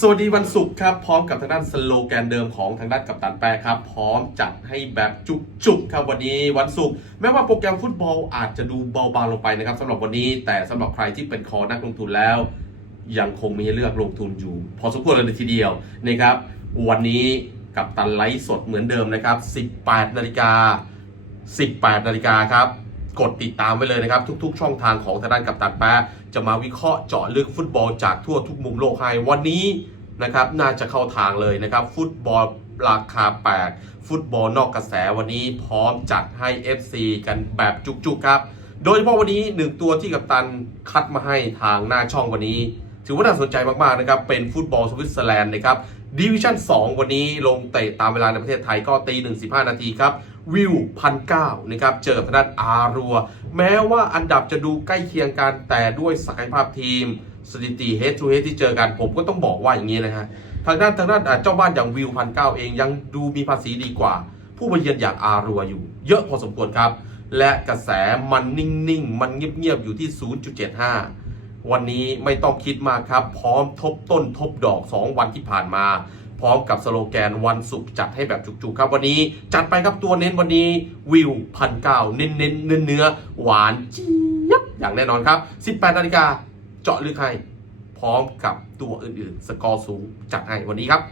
สวัสดีวันศุกร์ครับ พร้อมกับทางด้านสโลแกนเดิมของทางด้านกัปตันแปรครับ พร้อมจัดให้แบบจุกๆครับวันนี้วันศุกร์แม้ว่าโปรแกรมฟุตบอลอาจจะดูเบาบางลงไปนะครับสำหรับวันนี้แต่สำหรับใครที่เป็นคอนักลงทุนแล้ว ยังคงมีให้เลือกลงทุนอยู่ พอสมควรเลยทีเดียวนะครับ วันนี้กับตันไลฟ์สดเหมือนเดิมนะครับ 18นาฬิกา18นาฬิกาครับ กดติดตามไว้เลยนะครับ ทุกๆ ช่องทางของทางด้านกับตันแปะจะมาวิเคราะห์เจาะลึกฟุตบอลจากทั่วทุกมุมโลกให้วันนี้นะครับน่าจะเข้าทางเลยนะครับ ฟุตบอลราคาแปลกฟุตบอลนอกกระแสวันนี้พร้อมจัดให้ FC กันแบบจุกๆครับ โดยเฉพาะวันนี้หนึ่งตัวที่กัปตันคัดมาให้ทางหน้าช่องวันนี้ ถือว่าน่าสนใจมากๆนะครับ เป็นฟุตบอลสวิตเซอร์แลนด์นะครับดิวิชั่น 2 วันนี้ลงเตะตามเวลาในประเทศไทยก็ตีหนึ่งสิบห้านาทีครับ วิวพันเก้านะครับ เจอกับทางด้านอารัว แม้ว่าอันดับจะดูใกล้เคียงกัน แต่ด้วยศักยภาพทีม สถิติ head to head ที่เจอกัน ผมก็ต้องบอกว่าอย่างนี้นะฮะ ทางด้านทางด้านเจ้าบ้านอย่างวิวพันเก้าเองยังดูมีภาษีดีกว่า ผู้มาเยือนอย่างอารัวอยู่ เยอะพอสมควรครับ และกระแสมันนิ่งๆ มันเงียบๆ อยู่ที่ 0.75 วันนี้ไม่ต้องคิดมากครับ พร้อมทบต้นทบดอก 2 วันที่ผ่านมา พร้อมกับสโลแกนวันศุกร์จัดให้แบบจุกๆครับวันนี้ จัดไปครับตัวเน้นวันนี้วิวพันเก้าเน้นเน้นเนื้อเนื้อหวานเจี๊ยบอย่างแน่นอนครับ 18นาฬิกาเจาะลึกให้พร้อมกับตัวอื่นๆ สกอร์สูงจัดให้วันนี้ครับ